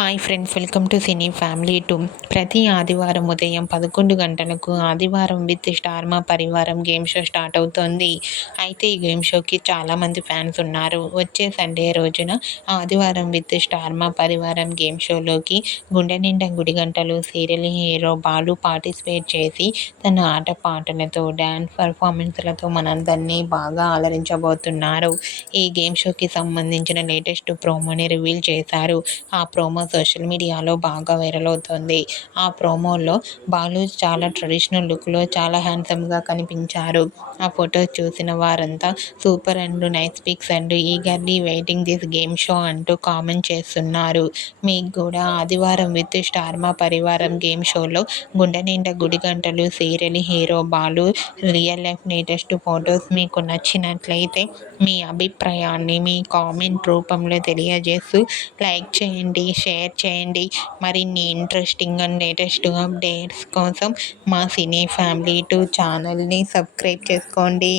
Hi friends, welcome to cine family two. ప్రతి ఆదివారం ఉదయం 11 గంటలకు ఆదివారం విత్ స్టార్ మా పరివారం గేమ్ షో స్టార్ట్ అవుతోంది. అయితే ఈ గేమ్ షోకి చాలామంది ఫ్యాన్స్ ఉన్నారు. వచ్చే సండే రోజున ఆదివారం విత్ స్టార్ మా పరివారం గేమ్ షోలోకి గుండె నిండా గుడిగంటలు సీరియల్ హీరో బాలు పార్టిసిపేట్ చేసి తన ఆటపాటలతో డ్యాన్స్ పర్ఫార్మెన్స్లతో మనందరినీ బాగా అలరించబోతున్నారు. ఈ గేమ్ షోకి సంబంధించిన లేటెస్ట్ ప్రోమోని రివీల్ చేశారు. ఆ ప్రోమో సోషల్ మీడియాలో బాగా వైరల్ అవుతోంది. ఆ ప్రోమోలో బాలు చాలా ట్రెడిషనల్ లుక్లో చాలా హ్యాండ్సమ్గా కనిపించారు. ఆ ఫొటోస్ చూసిన వారంతా super and nice pics and eagerly waiting this game show అంటూ కామెంట్ చేస్తున్నారు. మీకు కూడా ఆదివారం విత్ స్టార్ మా పరివారం గేమ్ షోలో గుండె నిండా గుడిగంటలు serial hero Balu real life latest photos మీకు నచ్చినట్లయితే మీ అభిప్రాయాన్ని మీ కామెంట్ రూపంలో తెలియజేస్తూ లైక్ చేయండి, షేర్ చేయండి. మరిన్ని ఇంట్రెస్టింగ్ అండ్ లేటెస్ట్ అప్డేట్స్ కోసం మా సినీ ఫ్యామిలీ 2 ఛానల్ని సబ్స్క్రైబ్ చేసుకోండి.